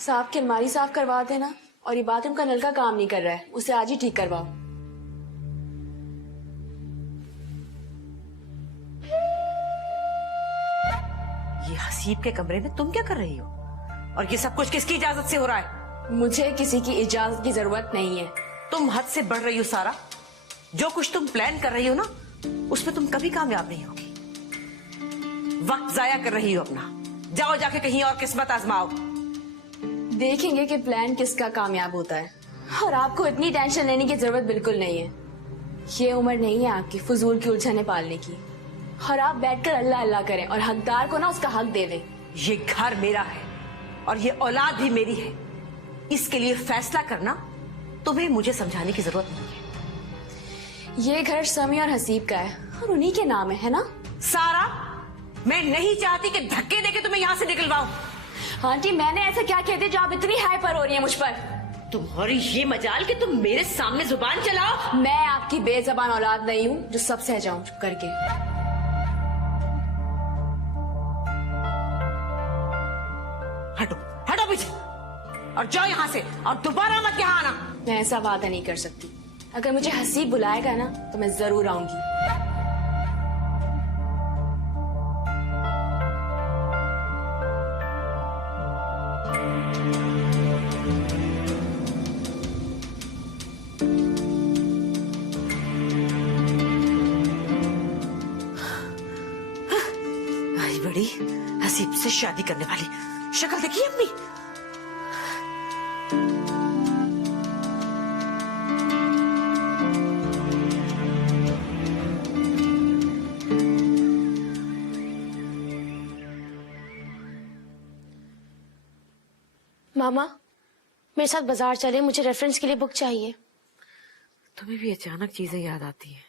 साहब की अलमारी साफ करवा देना, और ये बाथरूम का नल का काम नहीं कर रहा है, उसे आज ही ठीक करवाओ। ये हसीब के कमरे में तुम क्या कर रही हो? और ये सब कुछ किसकी इजाजत से हो रहा है? मुझे किसी की इजाजत की जरूरत नहीं है। तुम हद से बढ़ रही हो सारा। जो कुछ तुम प्लान कर रही हो ना, उसमें तुम कभी कामयाब नहीं होगी। वक्त जाया कर रही हो अपना। जाओ जाके कहीं और किस्मत आजमाओ। देखेंगे कि प्लान किसका कामयाब होता है। और आपको इतनी टेंशन लेने की जरूरत बिल्कुल नहीं है। ये उम्र नहीं है आपकी फजूल की उलझने पालने की। और आप बैठकर अल्लाह अल्लाह करें और हकदार को ना उसका हक दे दें। ये घर मेरा है और ये औलाद भी मेरी है। इसके लिए फैसला करना तुम्हें मुझे समझाने की जरूरत नहीं है। ये घर समी और हसीब का है और उन्हीं के नाम है ना? सारा, मैं नहीं चाहती कि धक्के देके तुम्हें यहाँ से निकलवाऊं। आंटी, मैंने ऐसा क्या कहते जो आप इतनी हाइपर हो रही हैं मुझ पर? तुम्हारी ये मजाल कि तुम मेरे सामने जुबान चलाओ। मैं आपकी बेजबान औलाद नहीं हूँ जो सब सह जाऊं चुप करके। हटो हटो पीछे और जाओ यहाँ से, और दोबारा मत यहाँ आना। मैं ऐसा वादा नहीं कर सकती। अगर मुझे हसीब बुलाएगा ना तो मैं जरूर आऊंगी। बड़ी हसीब से शादी करने वाली, शक्ल देखिए अपनी। मामा, मेरे साथ बाजार चले, मुझे रेफरेंस के लिए बुक चाहिए। तुम्हें भी अचानक चीजें याद आती हैं।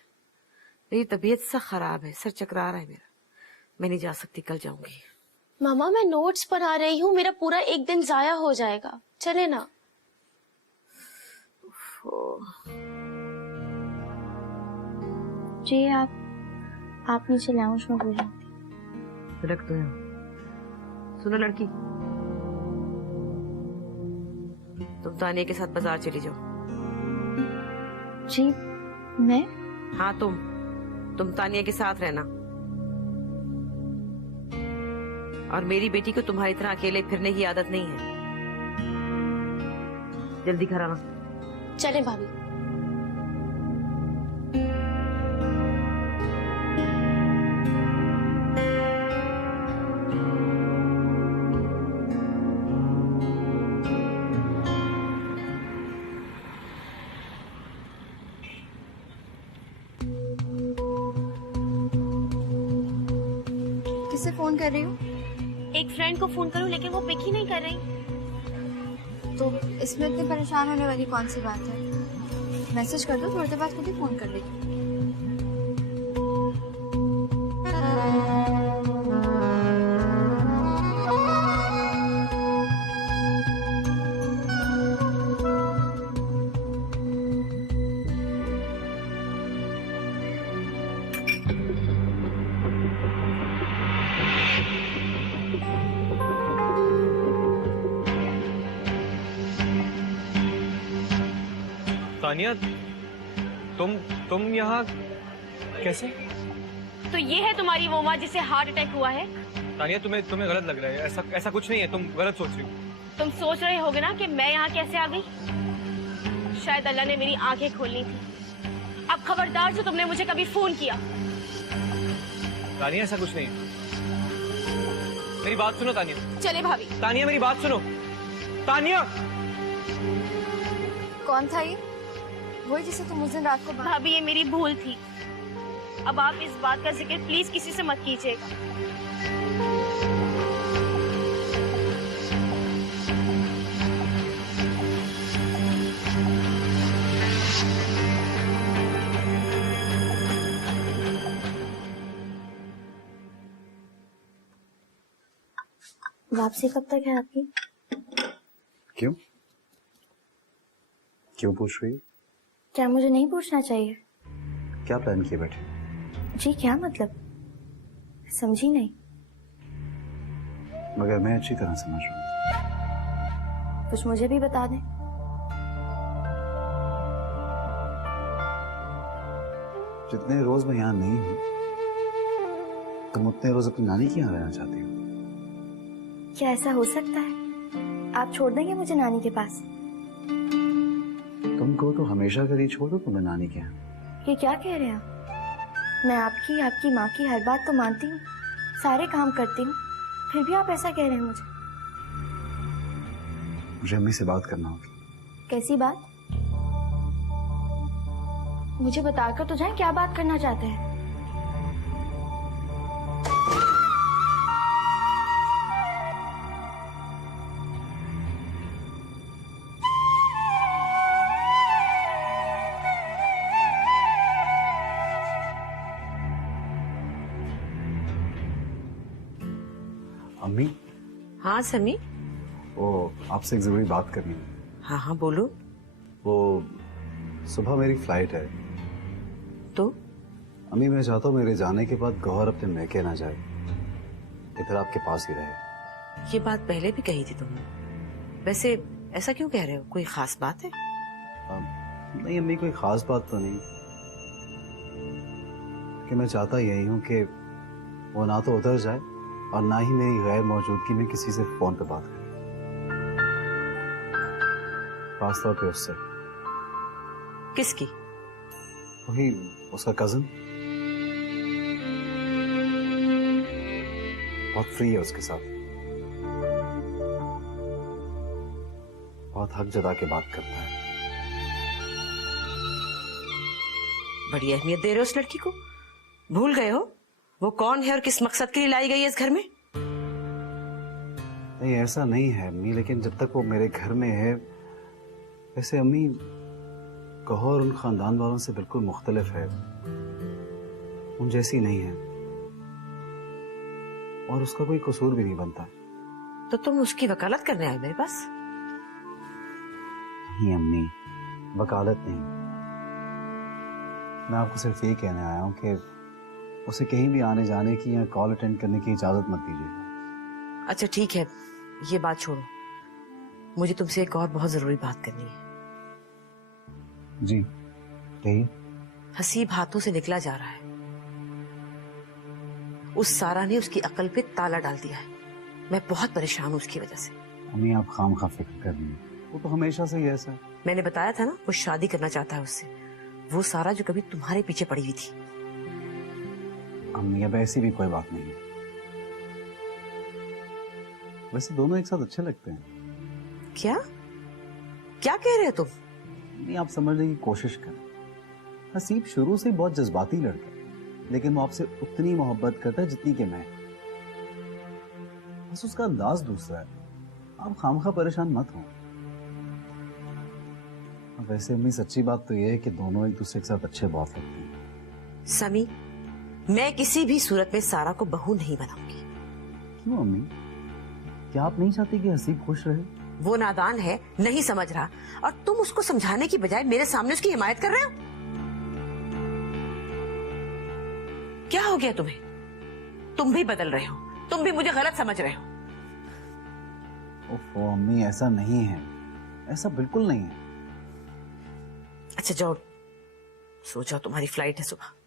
मेरी तबीयत सा खराब है, सर चकरा रहा है मेरा। मैं नहीं जा सकती, कल जाऊंगी। मामा, मैं नोट्स पढ़ा रही हूँ, मेरा पूरा एक दिन जाया हो जाएगा। चले ना। जी आप नीचे लाउंज में बोल रही। रख दो। सुनो लड़की, तुम तानिया के साथ बाजार चली जाओ। जी मैं? हाँ तुम तानिया के साथ रहना। और मेरी बेटी को तुम्हारी तरह अकेले फिरने की आदत नहीं है। जल्दी घर आना। चले भाभी। किससे फोन कर रही हूँ? एक फ्रेंड को फोन करूं लेकिन वो पिक ही नहीं कर रही। तो इसमें इतनी परेशान होने वाली कौन सी बात है? मैसेज कर दो, थोड़ी देर बाद खुद ही फोन कर लेगी। तानिया, तुम यहाँ कैसे? तो ये है तुम्हारी वो माँ जिसे हार्ट अटैक हुआ है? तानिया, तुम्हें गलत लग रहा है। ऐसा कुछ नहीं है, तुम गलत सोच रही हो। तुम सोच रहे होगे ना कि मैं यहाँ कैसे आ गई। शायद अल्लाह ने मेरी आंखें खोलनी थी। अब खबरदार जो तुमने मुझे कभी फोन किया। तानिया, ऐसा कुछ नहीं है। मेरी बात सुनो तानिया। चले भाभी। तानिया, मेरी बात सुनो। तानिया, कौन था ये? वही जिसे तुम उस दिन रात को भाभी, ये मेरी भूल थी। अब आप इस बात का जिक्र प्लीज किसी से मत कीजिएगा। वापसी कब तक है आपकी? क्यों क्यों पूछ रही हो? क्या मुझे नहीं पूछना चाहिए? क्या प्लान किए बैठे? जी क्या मतलब? समझी नहीं। मगर मैं अच्छी तरह समझ रहा हूँ। कुछ मुझे भी बता दें। जितने रोज मैं यहाँ नहीं हूँ, तुम उतने रोज अपनी नानी के यहाँ रहना चाहती हो। क्या ऐसा हो सकता है? आप छोड़ देंगे मुझे नानी के पास? तुमको तो हमेशा घर ही छोड़ दो तुम्हें नानी के यहाँ। ये क्या कह रहे हैं आप? मैं आपकी माँ की हर बात तो मानती हूँ, सारे काम करती हूँ, फिर भी आप ऐसा कह रहे हैं मुझे। मुझे अम्मी से बात करना होगी। कैसी बात? मुझे बताकर तो जाएं, क्या बात करना चाहते हैं? अम्मी, हाँ समी। वो आपसे एक जरूरी बात करनी है। हाँ हाँ बोलो। वो सुबह मेरी फ्लाइट है। तो अम्मी, मैं चाहता हूँ मेरे जाने के बाद गौहर अपने मैके ना जाए, इधर आपके पास ही रहे। ये बात पहले भी कही थी तुमने। वैसे ऐसा क्यों कह रहे हो? कोई खास बात है? नहीं अम्मी, कोई खास बात तो नहीं, कि मैं चाहता यही हूँ कि वो ना तो उधर जाए और ना ही मेरी गैर मौजूदगी में किसी से फोन पे बात करे, खासतौर पे उससे। किसकी? वही उसका कजन, बहुत फ्री है उसके साथ, बहुत हक जता के बात करता है। बड़ी अहमियत दे रहे हो उस लड़की को। भूल गए हो वो कौन है और किस मकसद के लिए लाई गई है इस घर में? नहीं ऐसा नहीं है अम्मी, लेकिन जब तक वो मेरे घर में है, वैसे अम्मी गौहर उन खानदान वालों से बिल्कुल मुख्तलिफ है, उन जैसी नहीं है, और उसका कोई कसूर भी नहीं बनता। तो तुम उसकी वकालत करने आए मेरे पास? नहीं अम्मी, वकालत नहीं, मैं आपको सिर्फ ये कहने आया हूँ कि उसे कहीं भी आने जाने की या कॉल अटेंड करने की इजाजत मत दीजिएगा। अच्छा ठीक है, ये बात छोड़ो, मुझे तुमसे एक और बहुत जरूरी बात करनी है। जी कहिए। हसीब हाथों से निकला जा रहा है। उस सारा ने उसकी अकल पे ताला डाल दिया है। मैं बहुत परेशान हूँ उसकी वजह से। अम्मी आप खामखा फिक्र कर रही हैं, वो तो हमेशा से ही ऐसा है। मैंने बताया था ना, वो शादी करना चाहता है उससे, वो सारा जो कभी तुम्हारे पीछे पड़ी हुई थी। अम्मी अब ऐसी भी कोई बात नहीं है, वैसे दोनों एक साथ अच्छे लगते हैं। क्या क्या कह रहे हो तुम? नहीं आप समझने की कोशिश करें, हसीब शुरू से बहुत जज्बाती लड़का है, लेकिन वो आपसे उतनी मोहब्बत करता है जितनी कि मैं। बस उसका अंदाज दूसरा है, आप खामखा परेशान मत हो। वैसे अम्मी सच्ची बात तो ये है कि दोनों एक दूसरे के साथ अच्छे बहुत लगते हैं। समी, मैं किसी भी सूरत में सारा को बहू नहीं बनाऊंगी। क्यों अम्मी, क्या आप नहीं चाहती कि हसीब खुश रहे? वो नादान है, नहीं समझ रहा, और तुम उसको समझाने की बजाय मेरे सामने उसकी हिमायत कर रहे हो। क्या हो गया तुम्हें? तुम भी बदल रहे हो, तुम भी मुझे गलत समझ रहे हो। ओफो अम्मी, ऐसा नहीं है, ऐसा बिल्कुल नहीं है। अच्छा जाओ, सो जाओ, तुम्हारी फ्लाइट है सुबह।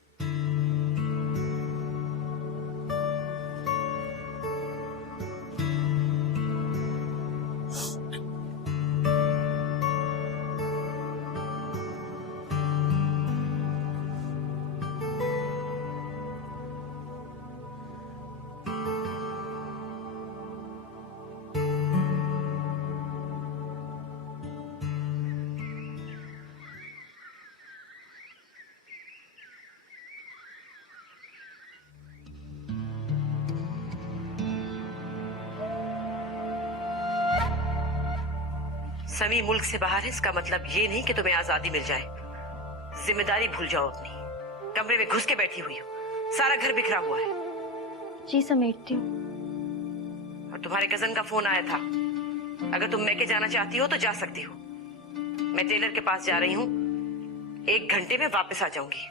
समी मुल्क से बाहर है, इसका मतलब ये नहीं कि तुम्हें आजादी मिल जाए। जिम्मेदारी भूल जाओ अपनी। कमरे में घुस के बैठी हुई हो, सारा घर बिखरा हुआ है। जी समेटती हूँ। और तुम्हारे कजन का फोन आया था, अगर तुम मैके जाना चाहती हो तो जा सकती हो। मैं टेलर के पास जा रही हूँ, 1 घंटे में वापस आ जाऊंगी।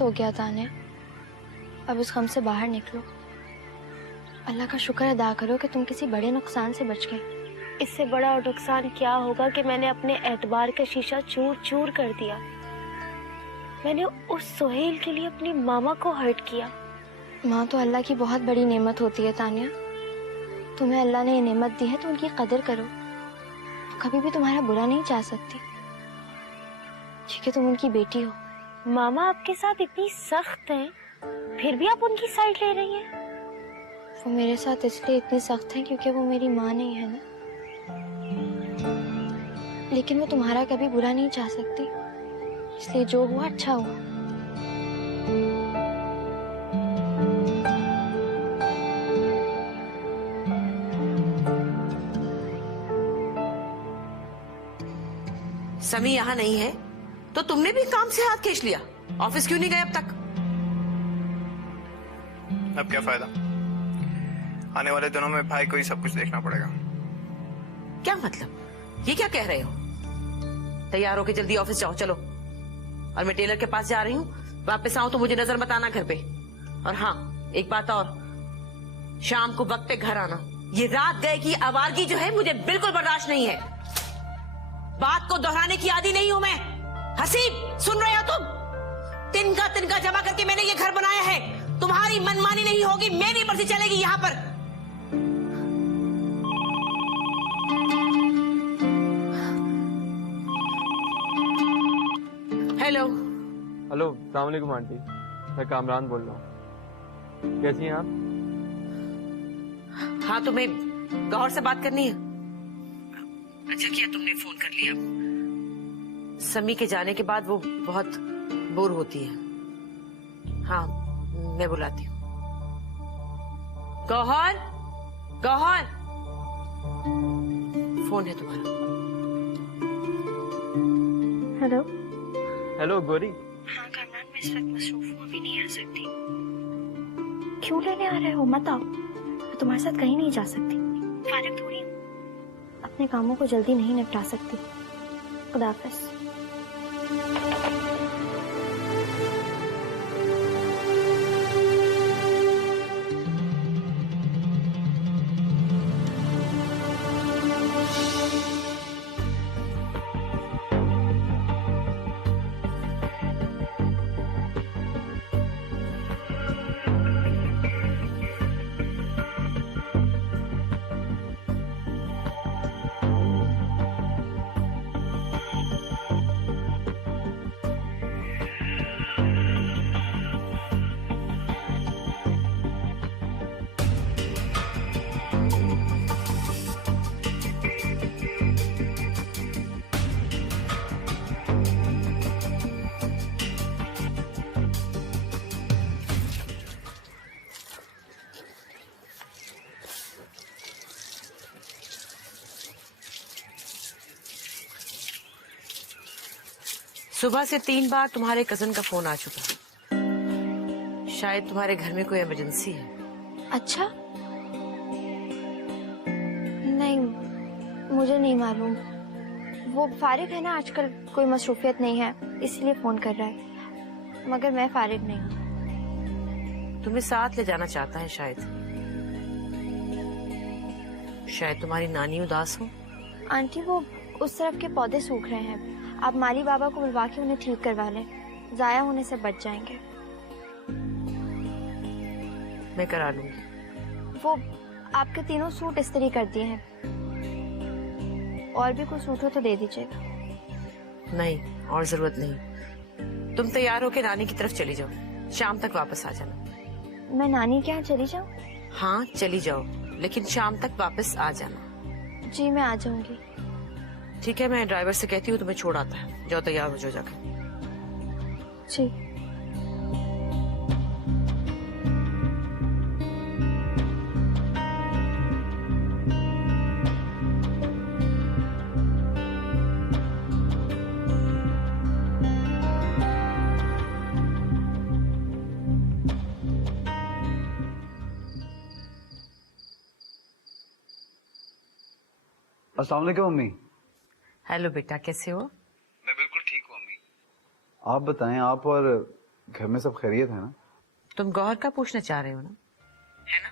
बहुत हो गया तान्या, अब उस गम से बाहर निकलो। अल्लाह का शुक्र अदा करो कि तुम किसी बड़े नुकसान से बच गए। इससे बड़ा और नुकसान क्या होगा कि मैंने अपने एतबार का शीशा चूर चूर कर दिया। मैंने उस सुहेल के लिए अपनी मामा को हर्ट किया। माँ तो अल्लाह की बहुत बड़ी नेमत होती है तान्या। तुम्हें अल्लाह ने ये नेमत दी है तो उनकी कदर करो। कभी भी तुम्हारा बुरा नहीं चाह सकती, क्योंकि तुम उनकी बेटी हो। मामा आपके साथ इतनी सख्त हैं, फिर भी आप उनकी साइड ले रही हैं। वो मेरे साथ इसलिए इतनी सख्त है क्योंकि वो मेरी माँ नहीं है ना। लेकिन वो तुम्हारा कभी बुरा नहीं चाह सकती, इसलिए जो हुआ अच्छा हुआ। समी यहाँ नहीं है तो तुमने भी काम से हाथ खींच लिया। ऑफिस क्यों नहीं गए अब तक? अब क्या फायदा, आने वाले दिनों में भाई को ही सब कुछ देखना पड़ेगा। क्या मतलब? ये क्या कह रहे हो? तैयार होके जल्दी ऑफिस जाओ, चलो। और मैं टेलर के पास जा रही हूँ, वापस आऊं तो मुझे नजर मत आना घर पे। और हाँ, एक बात और, शाम को वक्त पे घर आना। ये रात गए की आवारगी जो है मुझे बिल्कुल बर्दाश्त नहीं है। बात को दोहराने की आदी नहीं हूं मैं। हसीब, सुन रहे हो तुम? तिनका तिनका जमा करके मैंने ये घर बनाया है। तुम्हारी मनमानी नहीं होगी, मेरी मर्जी चलेगी यहाँ पर। हेलो। हेलो, अस्सलाम वालेकुम आंटी। मैं कामरान बोल रहा हूँ। कैसी हैं आप? हाँ, तुम्हें गौहर से बात करनी है? अच्छा किया तुमने फोन कर लिया। समी के जाने के बाद वो बहुत बोर होती है। हाँ, मैं बुलाती हूँ। गौहर, गौहर, फोन है तुम्हारा। हेलो। हेलो गोरी। हाँ कामरान, मैं इस वक्त मसरूफ हूँ, अभी नहीं आ सकती। क्यों लेने आ रहे हो? मत आओ, मैं तुम्हारे साथ कहीं नहीं जा सकती। फारिग थोड़ी हूँ, अपने कामों को जल्दी नहीं निपटा सकती। खुदा हाफिज़। सुबह से 3 बार तुम्हारे कजन का फोन आ चुका है। शायद तुम्हारे घर में कोई इमरजेंसी है। अच्छा, नहीं, मुझे नहीं मालूम। वो फारिग है ना आजकल, कोई मसरूफियत नहीं है, इसलिए फोन कर रहा है। मगर मैं फारिग नहीं हूँ। तुम्हें साथ ले जाना चाहता है शायद। शायद तुम्हारी नानी उदास हो। आंटी, वो उस तरफ के पौधे सूख रहे हैं, आप माली बाबा को बुलवा के उन्हें ठीक करवा लें, जाया होने से बच जाएंगे। मैं करा लूंगी। वो आपके तीनों सूट इस्त्री कर दिए हैं, और भी कोई सूट हो तो दे दीजिएगा। नहीं, और जरूरत नहीं। तुम तैयार होकर नानी की तरफ चली जाओ, शाम तक वापस आ जाना। मैं नानी के यहाँ चली जाऊँ? हाँ, चली जाओ, लेकिन शाम तक वापस आ जाना। जी, मैं आ जाऊंगी। ठीक है, मैं ड्राइवर से कहती हूँ तुम्हें छोड़ आता है। जाओ, तैयार हो जाओ जाकर। जी। अस्सलाम वालेकुम अम्मी। हेलो बेटा, कैसे हो? मैं बिल्कुल ठीक हूँ अम्मी। आप बताएं, आप और घर में सब खैरियत है ना? तुम गौहर का पूछना चाह रहे हो ना, है ना?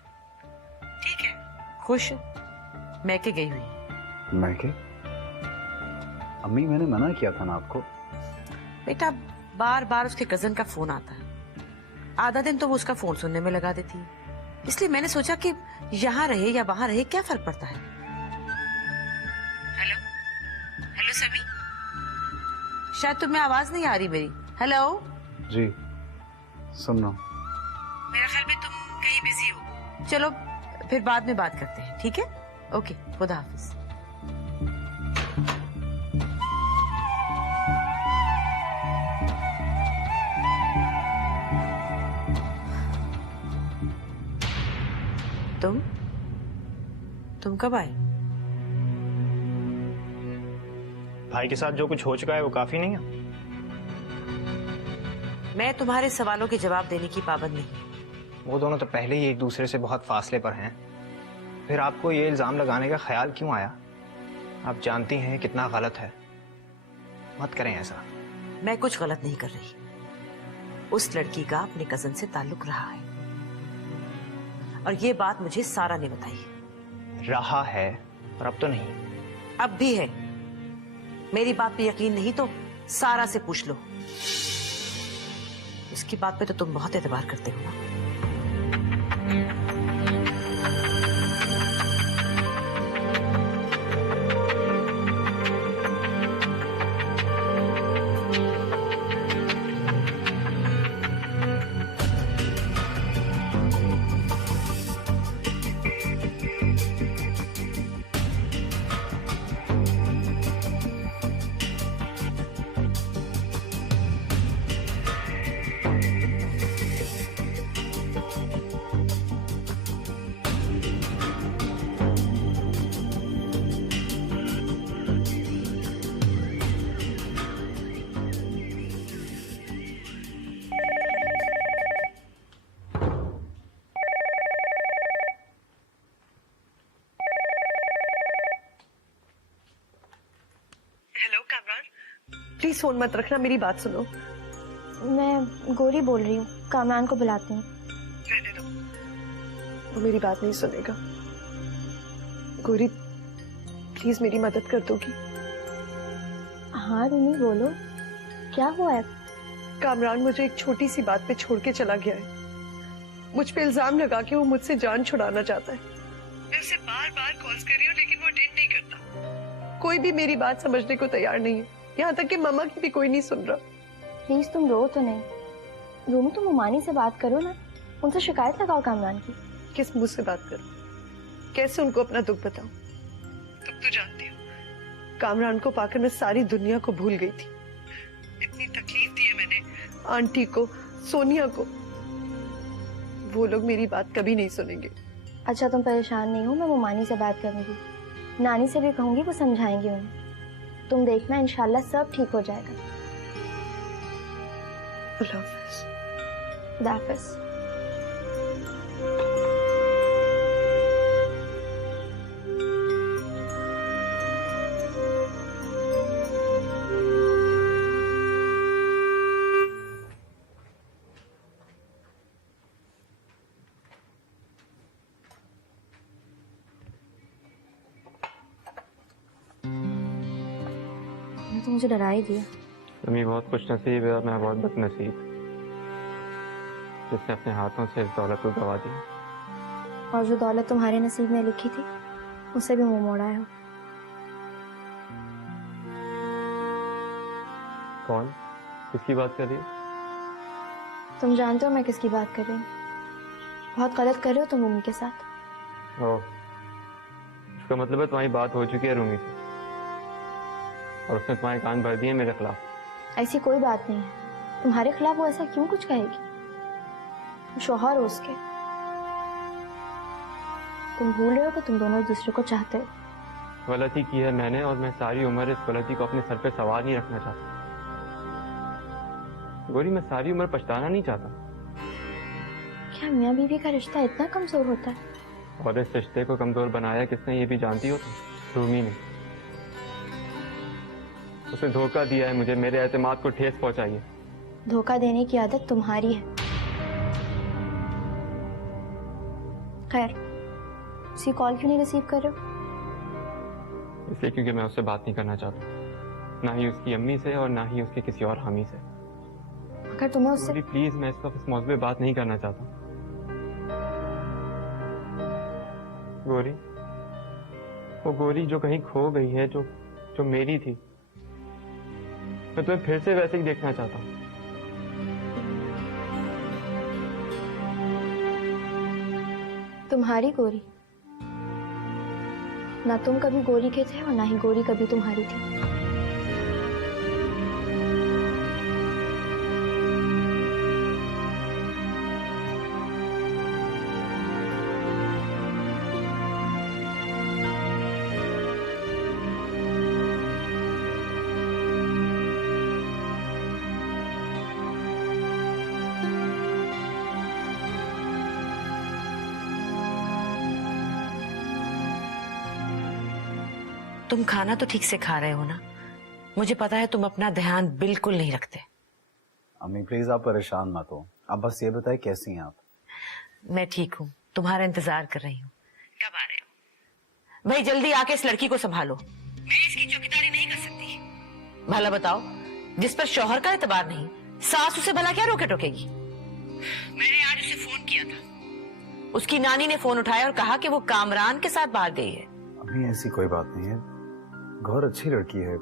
ठीक है, खुश मैके गई हुई। मैके? अम्मी मैंने मना किया था ना आपको। बेटा बार बार उसके कजन का फोन आता है, आधा दिन तो वो उसका फोन सुनने में लगा देती है, इसलिए मैंने सोचा कि यहाँ रहे या वहां रहे क्या फर्क पड़ता है। हेलो हेलो सभी, शायद तुम्हें आवाज नहीं आ रही मेरी। हेलो जी सुन रहा हूँ। मेरा ख्याल में तुम कहीं बिजी हो। चलो फिर बाद में बात करते हैं, ठीक है? ओके, खुदा हाफिज। तुम कब आए? भाई के साथ जो कुछ हो चुका है वो काफी नहीं है? मैं तुम्हारे सवालों के जवाब देने की पाबंद नहीं। वो दोनों तो पहले ही एक दूसरे से बहुत फासले पर हैं, फिर आपको ये इल्जाम लगाने का ख्याल क्यों आया? आप जानती हैं कितना गलत है, मत करें ऐसा। मैं कुछ गलत नहीं कर रही। उस लड़की का अपने कजन से ताल्लुक रहा है और ये बात मुझे सारा ने बताई। रहा है और अब तो नहीं। अब भी है। मेरी बात पे यकीन नहीं तो सारा से पूछ लो। इसकी बात पे तो तुम बहुत एतबार करते हो ना। प्लीज फोन मत रखना, मेरी बात सुनो। मैं गौरी बोल रही हूँ, कामरान को बुलाती हूँ। रहने दो, वो मेरी बात नहीं सुनेगा। गौरी प्लीज मेरी मदद कर दोगी? हाँ रूमी बोलो, क्या हुआ है? कामरान मुझे एक छोटी सी बात पे छोड़ के चला गया है। मुझ पे इल्जाम लगा के वो मुझसे जान छुड़ाना चाहता है। मैं उसे बार बार कॉल्स कर रही हूँ लेकिन वो अटेंड नहीं करता। कोई भी मेरी बात समझने को तैयार नहीं है, यहाँ तक कि मम्मा की भी कोई नहीं सुन रहा। प्लीज तुम रो तो नहीं। रूमी तुम उमानी से बात करो ना, उनसे शिकायत लगाओ कामरान की। किस मुंह से बात करूं? कैसे उनको अपना दुख बताऊं? तुम तो जानती हो कामरान को पाकर मैं सारी दुनिया को भूल गई थी। इतनी तकलीफ दी है मैंने आंटी को, सोनिया को। वो लोग मेरी बात कभी नहीं सुनेंगे। अच्छा तुम परेशान नहीं हो, मैं उमानी से बात करूंगी, नानी से भी कहूंगी, वो समझाएंगी उन्हें। तुम देखना इंशाल्लाह सब ठीक हो जाएगा। अल्लाह हाफिज। खुदा हाफिज। तो मुझे डरा ही दिया। तुम्ही बहुत खुश नसीब है और मैं बहुत बदनसीब, जिसने अपने हाथों से इस दौलत को गवा दी। और जो दौलत तुम्हारे नसीब में लिखी थी उसे भी मुंह मोड़ा है। कौन? किसकी बात कर रही हो? तुम जानते हो मैं किसकी बात कर रही हूँ। बहुत गलत कर रहे हो तुम रूमी के साथ। ओह, इसका मतलब है तुम्हारी बात हो चुकी है रूमी से और उसने तुम्हारे कान भर दिए मेरे खिलाफ। ऐसी कोई बात नहीं है, तुम्हारे खिलाफ वो ऐसा क्यों कुछ कहेगी? शौहर हो उसके। तुम भूल रहे हो कि तुम दोनों एक दूसरे को चाहते हो। गलती की है मैंने और मैं सारी उम्र इस गलती को अपने सर पे सवार नहीं रखना चाहता। गौरी, मैं सारी उम्र पछताना नहीं चाहता। क्या मियाँ बीवी का रिश्ता इतना कमजोर होता है? और इस रिश्ते को कमजोर बनाया किसने ये भी जानती हो तुम? रूमी ने। उसने धोखा दिया है मुझे, मेरे एतमाद को ठेस पहुंचाई है। धोखा देने की आदत तुम्हारी है। खैर, उसकी कॉल क्यों नहीं रिसीव कर रहे हो? इसलिए क्योंकि मैं उससे बात नहीं करना चाहता, ना ही उसकी अम्मी से और ना ही उसके किसी और हामी से। अगर तुम्हें उससे गौरी प्लीज, मैं इस वक्त इस मौजूद पे बात नहीं करना चाहता। गौरी, वो गौरी जो कहीं खो गई है, जो मेरी थी, मैं तुम्हें फिर से वैसे ही देखना चाहता हूँ। तुम्हारी गोरी? ना तुम कभी गोरी के थे और ना ही गोरी कभी तुम्हारी थी। तुम खाना तो ठीक से खा रहे हो ना? मुझे पता है तुम अपना ध्यान बिल्कुल नहीं रखते। अम्मी प्लीज आप परेशान मत हो, आप बस ये बताए कैसी हैं आप? मैं ठीक हूँ, तुम्हारा इंतजार कर रही हूँ। कब आ रहे हो? भाई जल्दी आके इस लड़की को संभालो। मैं इसकी चौकीदारी नहीं कर सकती। भला बताओ, जिस पर शौहर का एतबार नहीं, सास उसे भला क्या रोके टोकेगी? मैंने आज उसे फोन किया था, उसकी नानी ने फोन उठाया और कहा कि वो कामरान के साथ बाहर गई है। अम्मी ऐसी कोई बात नहीं है, गौर अच्छी लड़की है,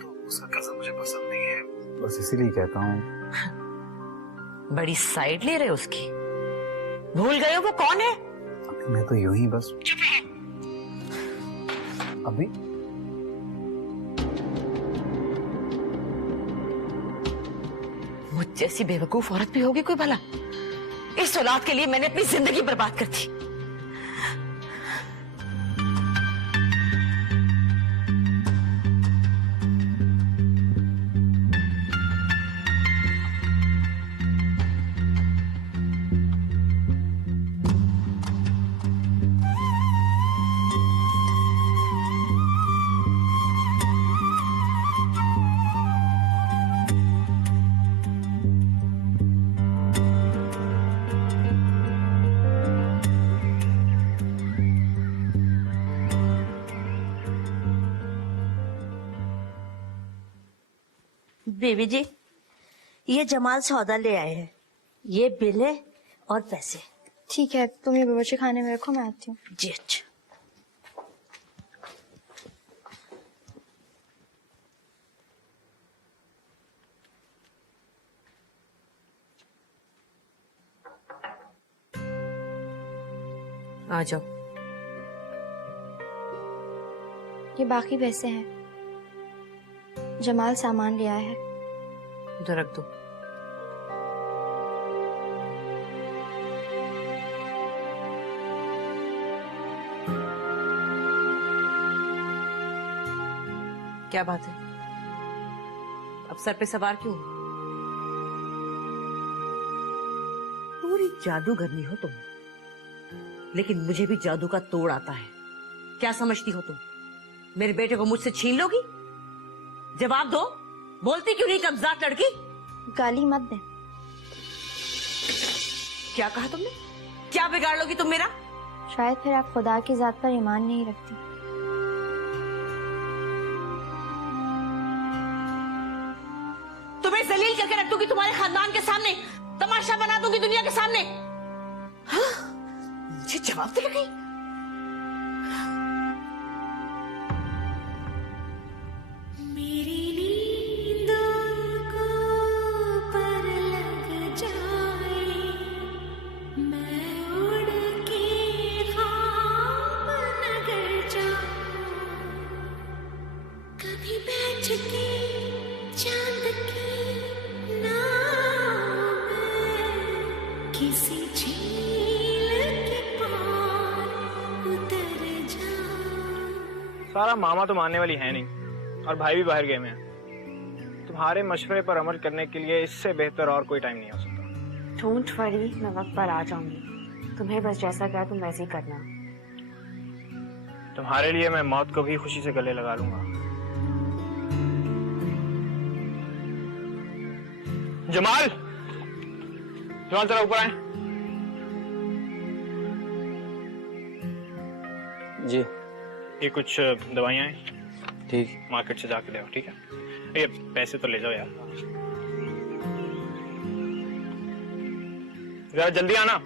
तो उसका कज़न मुझे पसंद नहीं है, बस इसीलिए कहता हूँ। बड़ी साइड ले रहे हो उसकी। भूल गए हो वो कौन है? अभी मैं तो यूं ही बस। चुप रहो। अभी मुझ जैसी बेवकूफ औरत भी होगी कोई भला? इस औलाद के लिए मैंने अपनी जिंदगी बर्बाद कर दी। बेबी जी, ये जमाल सौदा ले आए हैं, ये बिल है और पैसे। ठीक है, तुम ये बच्चे खाने में रखो, मैं आती हूँ। जी अच्छा। आ जाओ। ये बाकी पैसे हैं, जमाल सामान ले आया है। उधर रख दो। क्या बात है? अब सर पे सवार क्यों? पूरी जादूगरनी हो तुम, लेकिन मुझे भी जादू का तोड़ आता है। क्या समझती हो तुम? मेरे बेटे को मुझसे छीन लोगी? जवाब दो, बोलती क्यों नहीं कमजात लड़की? गाली मत दे। क्या कहा तुमने? क्या बिगाड़ लोगी तुम मेरा? शायद फिर आप खुदा की जात पर ईमान नहीं रखती। तुम्हें जलील करके रख दूंगी तुम्हारे खानदान के सामने, तमाशा बना दूंगी दुनिया के सामने। हाँ? मुझे जवाब दे लगी। सारा मामा तो मानने वाली है नहीं और भाई भी बाहर गए में हैं। तुम्हारे मशवरे पर अमल करने के लिए इससे बेहतर और कोई टाइम नहीं हो सकता। डोंट वरी, मैं वक्त पर आ जाऊंगी। तुम्हें बस जैसा कहा तुम वैसे ही करना। तुम्हारे लिए मैं मौत को भी खुशी से गले लगा लूंगा। जमाल, जमाल जरा ऊपर आए। जी ये कुछ दवाइयाँ हैं, ठीक। मार्केट से जाके ले आओ, ठीक है? ये पैसे तो ले जाओ यार, जरा जल्दी आना।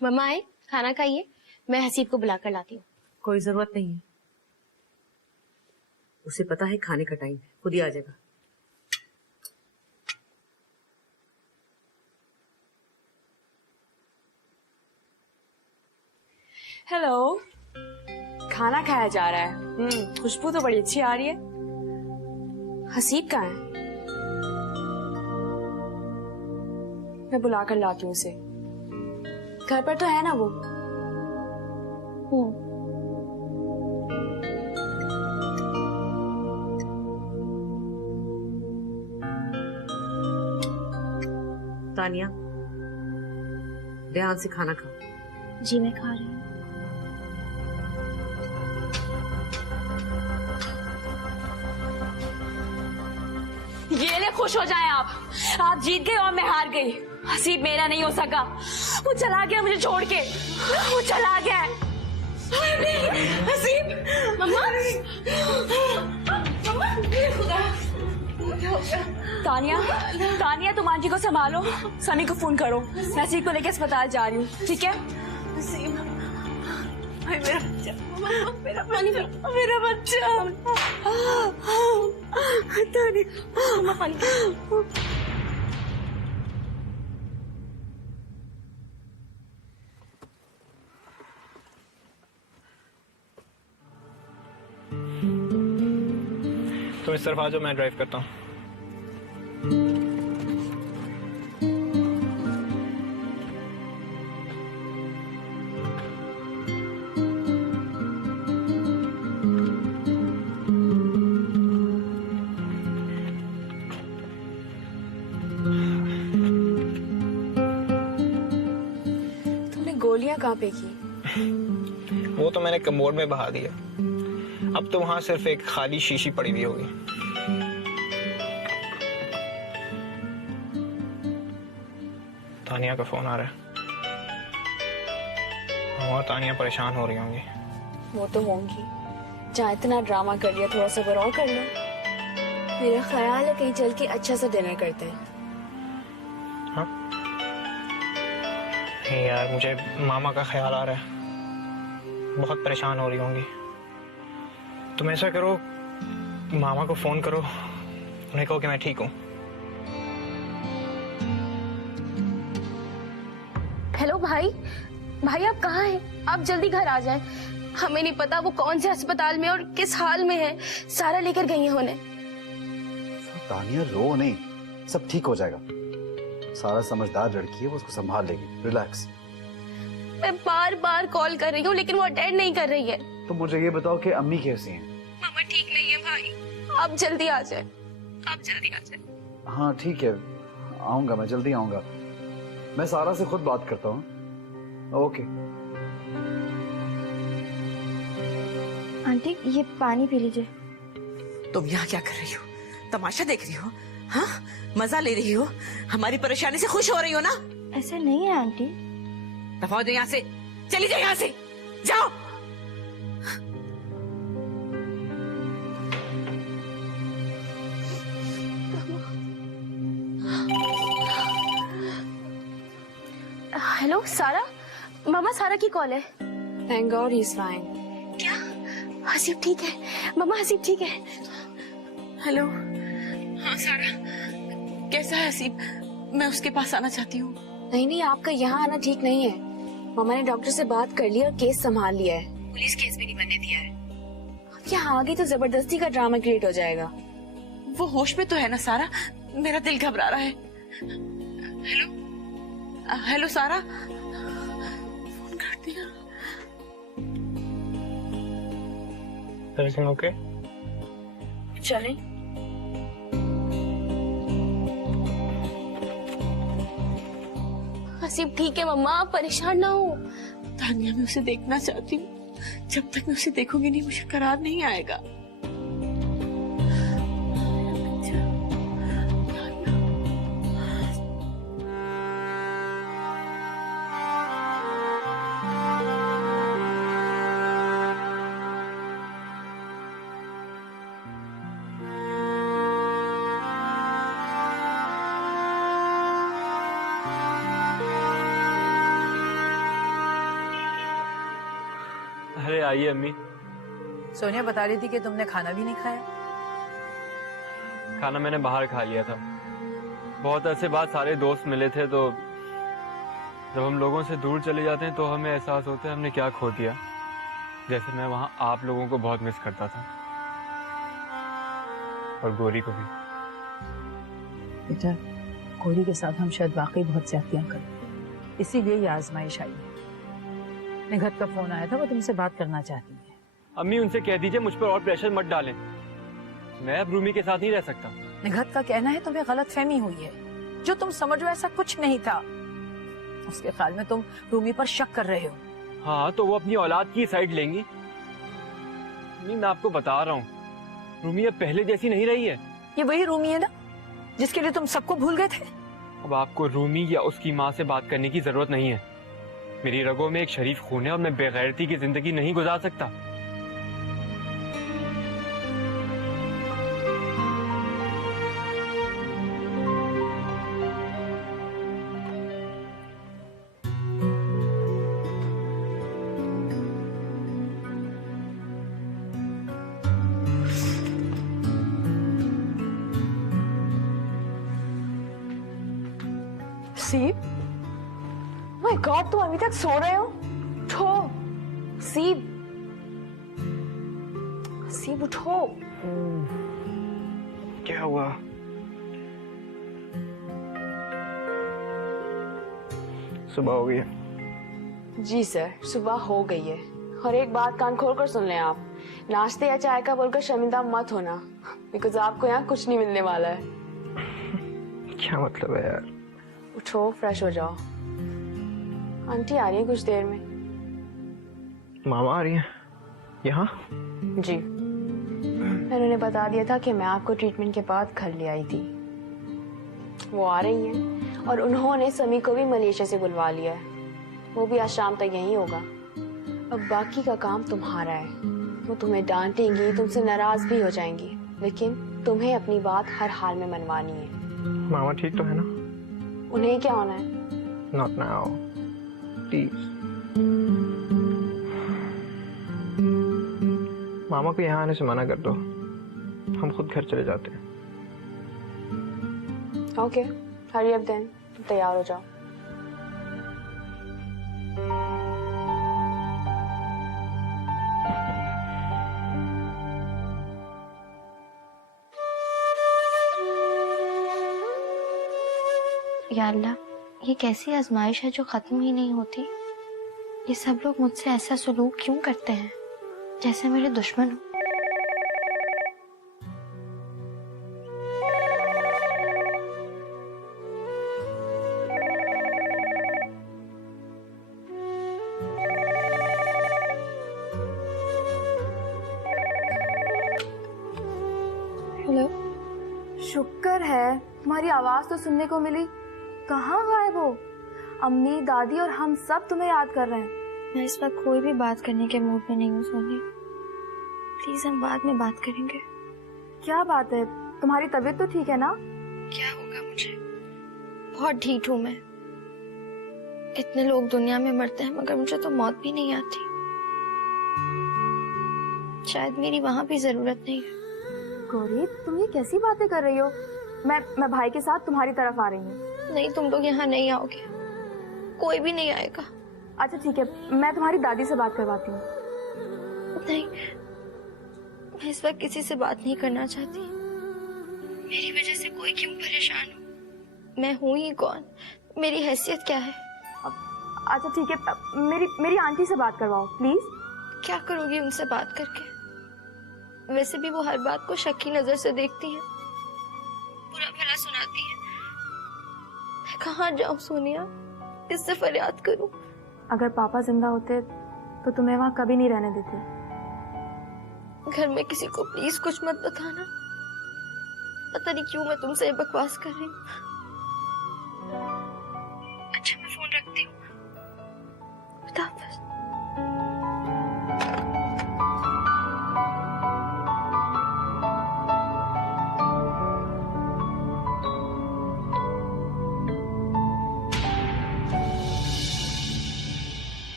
मम्मा आए, खाना खाइए, मैं हसीब को बुला कर लाती हूँ। कोई जरूरत नहीं है, उसे पता है खाने का टाइम है, खुद ही आ जाएगा। हेलो, खाना खाया जा रहा है। खुशबू तो बड़ी अच्छी आ रही है। हसीब कहाँ है? मैं बुला कर लाती हूँ उसे। घर पर तो है ना वो? तानिया, ध्यान से खाना खाओ। जी मैं खा रही हूँ। ये ले, खुश हो जाएं आप जीत गए और मैं हार गई। हसीब मेरा नहीं हो सका, वो चला गया मुझे छोड़ के, वो चला गया। हसीब, मम्मा, खुदा, तानिया, तानिया तुम आंटी को संभालो, सनी को फोन करो, मैं हसीब को लेकर अस्पताल जा रही हूँ, ठीक है? हसीब, भाई मेरा बच्चा, मेरा बच्चा, तानिया, मम्मा पानी। तुम इस तरफ आ जाओ, मैं ड्राइव करता हूँ। तुमने गोलियां कहाँ पे की? वो तो मैंने कमोड में बहा दिया, अब तो वहां सिर्फ एक खाली शीशी पड़ी हुई होगी। तानिया का फोन आ रहा है, और तानिया परेशान हो रही होंगी। वो तो होंगी, जहाँ इतना ड्रामा कर लिया, थोड़ा सब्र और कर लो। मेरा ख्याल है कहीं चल के अच्छा सा डिनर करते हैं। हाँ? नहीं यार, मुझे मामा का ख्याल आ रहा है, बहुत परेशान हो रही होंगी। तुम ऐसा करो, मामा को फोन करो, उन्हें कहो कि मैं ठीक हूँ। हेलो भाई, भाई आप कहाँ हैं? आप जल्दी घर आ जाएं। हमें नहीं पता वो कौन से अस्पताल में और किस हाल में है। सारा लेकर गई है उन्हें। तानिया रो नहीं, सब ठीक हो जाएगा। सारा समझदार लड़की है, वो उसको संभाल लेगी, रिलैक्स। मैं बार बार कॉल कर रही हूँ लेकिन वो अटेंड नहीं कर रही है। तो मुझे ये बताओ कि अम्मी कैसी हैं? मामा ठीक नहीं है भाई, आप जल्दी आ जाए, आप जल्दी आ जाए। हाँ ठीक है, आऊंगा, मैं जल्दी आऊंगा। मैं सारा से खुद बात करता हूँ। ओके। आंटी ये पानी पी लीजिए। तुम यहाँ क्या कर रही हो? तमाशा देख रही हो? हाँ, मजा ले रही हो? हमारी परेशानी से खुश हो रही हो ना? ऐसे नहीं है आंटी। दफा हो जाओ यहाँ से, चली जाओ यहाँ से, जाओ। हेलो सारा, मामा सारा की कॉल है। Thank God he is fine. क्या हसीब ठीक है? मामा हसीब ठीक है? हेलो, हाँ सारा, कैसा है हसीब? मैं उसके पास आना चाहती हूँ। नहीं नहीं, आपका यहाँ आना ठीक नहीं है। मामा ने डॉक्टर से बात कर ली और केस संभाल लिया है। पुलिस केस भी नहीं बनने दिया है। अब यहाँ आ गई तो जबरदस्ती का ड्रामा क्रिएट हो जाएगा। वो होश में तो है ना सारा? मेरा दिल घबरा रहा है। हेलो, हेलो सारा, फोन कर दिया। Everything okay? चलें? हसीब ठीक है मम्मा, आप परेशान ना हो। तानिया, मैं उसे देखना चाहती हूँ। जब तक मैं उसे देखूंगी नहीं, मुझे करार नहीं आएगा। अरे आइए अम्मी। सोनिया बता रही थी कि तुमने खाना भी नहीं खाया। खाना मैंने बाहर खा लिया था। बहुत अरसे बाद सारे दोस्त मिले थे, तो जब हम लोगों से दूर चले जाते हैं तो हमें एहसास होता है हमने क्या खो दिया। जैसे मैं वहां आप लोगों को बहुत मिस करता था, और गौरी को भी। बेटा, गौरी के साथ हम शायद वाकई बहुत ज्यादतियां करें, इसीलिए ये आजमाइश आई है। निघत का फोन आया था, वो तुमसे बात करना चाहती है। अम्मी उनसे कह दीजिए मुझ पर और प्रेशर मत डालें। मैं अब रूमी के साथ नहीं रह सकता। निघत का कहना है तुम्हें गलत फहमी हुई है। जो तुम समझो ऐसा कुछ नहीं था। उसके ख्याल में तुम रूमी पर शक कर रहे हो। हाँ, तो वो अपनी औलाद की साइड लेंगी। नहीं, मैं आपको बता रहा हूँ, रूमी अब पहले जैसी नहीं रही है। ये वही रूमी है ना जिसके लिए तुम सबको भूल गए थे? अब आपको रूमी या उसकी माँ से बात करने की जरूरत नहीं है। मेरी रगों में एक शरीफ खून है और मैं बेगैरती की जिंदगी नहीं गुजार सकता। सीब, माय गॉड, तुम अभी तक सो रहे हो? उठो सीब, सीब उठो। क्या हुआ? सुबह हो गई है? जी सर, सुबह हो गई है। और एक बात कान खोल कर सुन लें आप, नाश्ते या चाय का बोलकर शर्मिंदा मत होना, बिकॉज आपको यहाँ कुछ नहीं मिलने वाला है। क्या मतलब है यार? उठो, फ्रेश हो जाओ। आंटी आ रही है कुछ देर में। मामा आ रही है यहाँ? जी, मैंने उन्हें बता दिया था कि मैं आपको ट्रीटमेंट के बाद घर ले आई थी। वो आ रही हैं और उन्होंने समी को भी मलेशिया से बुलवा लिया है। वो भी आज शाम तक यहीं होगा। अब बाकी का काम तुम्हारा है। वो तुम्हें डांटेंगी, तुमसे नाराज भी हो जाएंगी, लेकिन तुम्हें अपनी बात हर हाल में मनवानी है। मामा ठीक तो है ना? उन्हें क्या होना है? Not now please. मामा को यहाँ आने से मना कर दो, हम खुद घर चले जाते हैं। ओके, हरी अप देन, तुम तैयार हो जाओ। या अल्लाह, ये कैसी आजमाइश है जो खत्म ही नहीं होती। ये सब लोग मुझसे ऐसा सलूक क्यों करते हैं, जैसे मेरे दुश्मन हो। शुक्र है तुम्हारी आवाज तो सुनने को मिली। कहाँ गायब हो? अम्मी, दादी और हम सब तुम्हें याद कर रहे हैं। मैं इस वक्त कोई भी बात करने के मूड में नहीं हूँ सोनी। प्लीज हम बाद में बात करेंगे। क्या बात है? तुम्हारी तबीयत तो ठीक है ना? क्या होगा मुझे? बहुत ढीठ हूँ मैं। इतने लोग दुनिया में मरते हैं मगर मुझे तो मौत भी नहीं आती। शायद मेरी वहां भी जरूरत नहीं है। गौरी, तुम ये कैसी बातें कर रही हो? मैं भाई के साथ तुम्हारी तरफ आ रही हूँ। नहीं, तुम लोग यहाँ नहीं आओगे, कोई भी नहीं आएगा। अच्छा ठीक है, मैं तुम्हारी दादी से बात करवाती हूँ। नहीं, मैं इस वक्त किसी से बात नहीं करना चाहती। मेरी वजह से कोई क्यों परेशान हो? मैं हूँ ही कौन? मेरी हैसियत क्या है? अच्छा ठीक है, मेरी आंटी से बात करवाओ प्लीज। क्या करोगी उनसे बात करके? वैसे भी वो हर बात को शक की नजर से देखती हैं, बुरा भला सुनाती हैं। मैं कहाँ जाऊँ सोनिया? किससे फरियाद करूँ? अगर पापा जिंदा होते तो तुम्हें वहाँ कभी नहीं रहने देते। घर में किसी को प्लीज कुछ मत बताना। पता नहीं क्यों मैं तुमसे बकवास कर रही हूँ।